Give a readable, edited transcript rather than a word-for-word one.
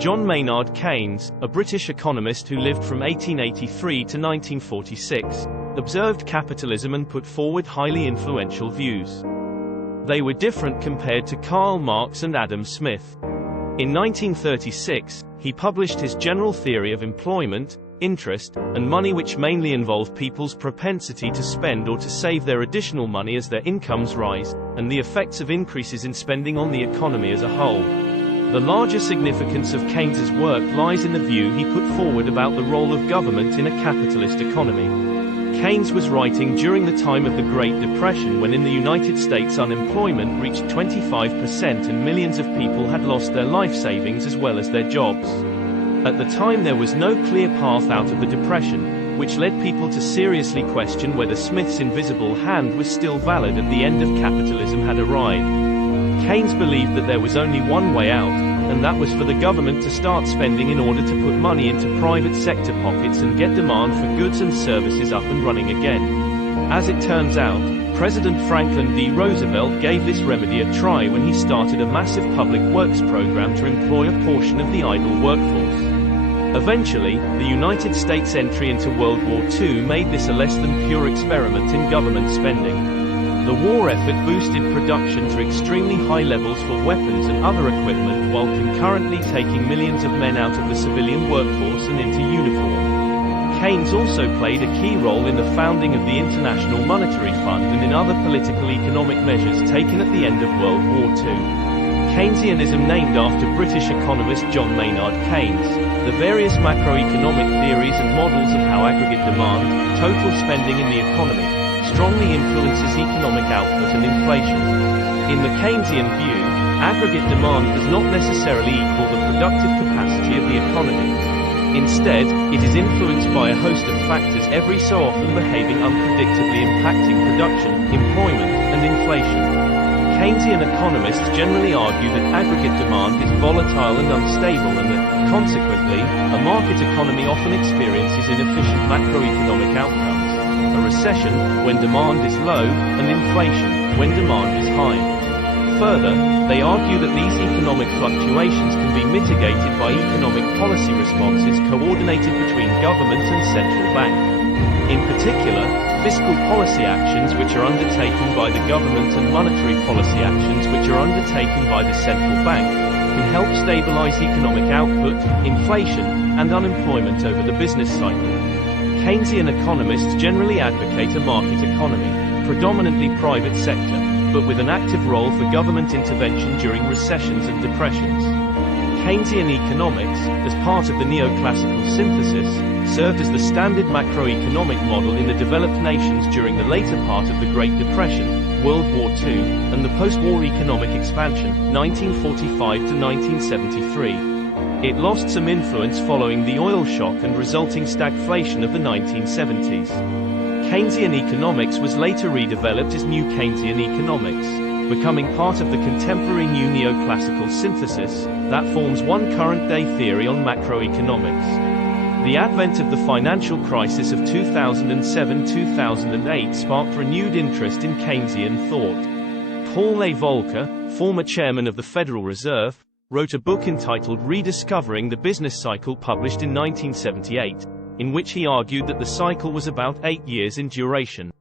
John Maynard Keynes, a British economist who lived from 1883 to 1946, observed capitalism and put forward highly influential views. They were different compared to Karl Marx and Adam Smith. In 1936, he published his general theory of employment, interest, and money, which mainly involve people's propensity to spend or to save their additional money as their incomes rise, and the effects of increases in spending on the economy as a whole. The larger significance of Keynes's work lies in the view he put forward about the role of government in a capitalist economy. Keynes was writing during the time of the Great Depression, when in the United States unemployment reached 25% and millions of people had lost their life savings as well as their jobs. At the time there was no clear path out of the Depression, which led people to seriously question whether Smith's invisible hand was still valid and the end of capitalism had arrived. Keynes believed that there was only one way out, and that was for the government to start spending in order to put money into private sector pockets and get demand for goods and services up and running again. As it turns out, President Franklin D. Roosevelt gave this remedy a try when he started a massive public works program to employ a portion of the idle workforce. Eventually, the United States' entry into World War II made this a less than pure experiment in government spending. The war effort boosted production to extremely high levels for weapons and other equipment, while concurrently taking millions of men out of the civilian workforce and into uniform. Keynes also played a key role in the founding of the International Monetary Fund and in other political economic measures taken at the end of World War II. Keynesianism, named after British economist John Maynard Keynes, the various macroeconomic theories and models of how aggregate demand, total spending in the economy, strongly influences economic output and inflation. In the Keynesian view, aggregate demand does not necessarily equal the productive capacity of the economy. Instead, it is influenced by a host of factors, every so often behaving unpredictably, impacting production, employment, and inflation. Keynesian economists generally argue that aggregate demand is volatile and unstable, and that, consequently, a market economy often experiences inefficient macroeconomic outcomes. A recession, when demand is low, and inflation, when demand is high. Further, they argue that these economic fluctuations can be mitigated by economic policy responses coordinated between government and central bank. In particular, fiscal policy actions which are undertaken by the government and monetary policy actions which are undertaken by the central bank can help stabilize economic output, inflation, and unemployment over the business cycle. Keynesian economists generally advocate a market economy, predominantly private sector, but with an active role for government intervention during recessions and depressions. Keynesian economics, as part of the neoclassical synthesis, served as the standard macroeconomic model in the developed nations during the later part of the Great Depression, World War II, and the post-war economic expansion, 1945 to 1973. It lost some influence following the oil shock and resulting stagflation of the 1970s. Keynesian economics was later redeveloped as New Keynesian economics, becoming part of the contemporary new neoclassical synthesis that forms one current-day theory on macroeconomics. The advent of the financial crisis of 2007-2008 sparked renewed interest in Keynesian thought. Paul A. Volcker, former chairman of the Federal Reserve, wrote a book entitled Rediscovering the Business Cycle, published in 1978, in which he argued that the cycle was about 8 years in duration.